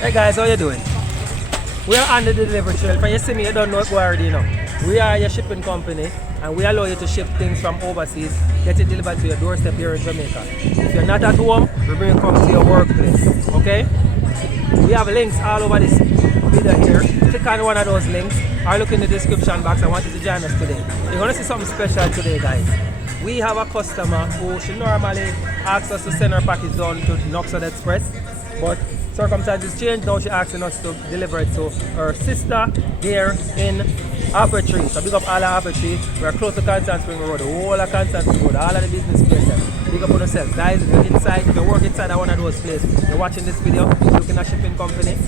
Hey guys, how you doing? We are on the delivery trail. When you see me, you don't know it already, you know. We are your shipping company and we allow you to ship things from overseas, get it delivered to your doorstep here in Jamaica. If you're not at home, we bring it come to your workplace, okay? We have links all over this video here. Click on one of those links or look in the description box. I want you to join us today. You're going to see something special today, guys. We have a customer who she normally asks us to send her package down to Knoxville Express, but circumstances changed. Now she's asking us to deliver it to her sister here in Apple Tree. So big up all of Apple Tree. We're close to Constant Spring Road, the whole of Constant Spring Road, all of the business places. Big up on yourself. Guys, if you're inside, if you work inside one of those places, you're watching this video, looking at shipping company,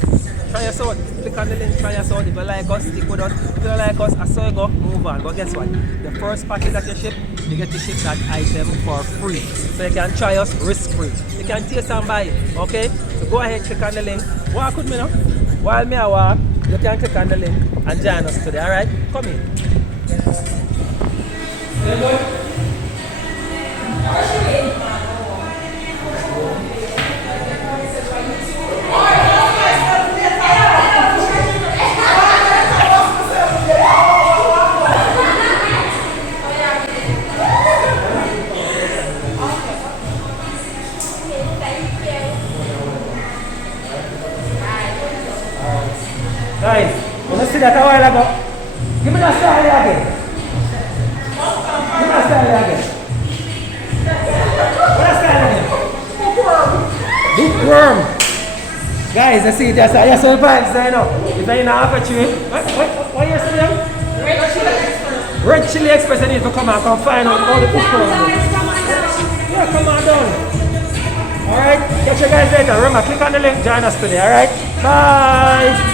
try us out. Click on the link, try us out. If you like us, stick with us. If you don't like us, I saw you go, move on. But guess what? The first package that you ship, you get to ship that item for free. So you can try us risk-free. You can taste and buy it, okay? So go ahead, click on the link. Walk with me now. While me I walk, you can click on the link and join us today, alright? Come in. Guys, you see that a while ago? Give me that style again. Give me that style again. What that style again? Bookworm. Guys, you see it just you see the pants there now. If you're in a Apple Tree, what you saying? Red Chili Express, you need to come and come find out all the bookworm. Yeah, come on down. Alright, catch you guys later. Remember, click on the link, join us today, alright? Bye!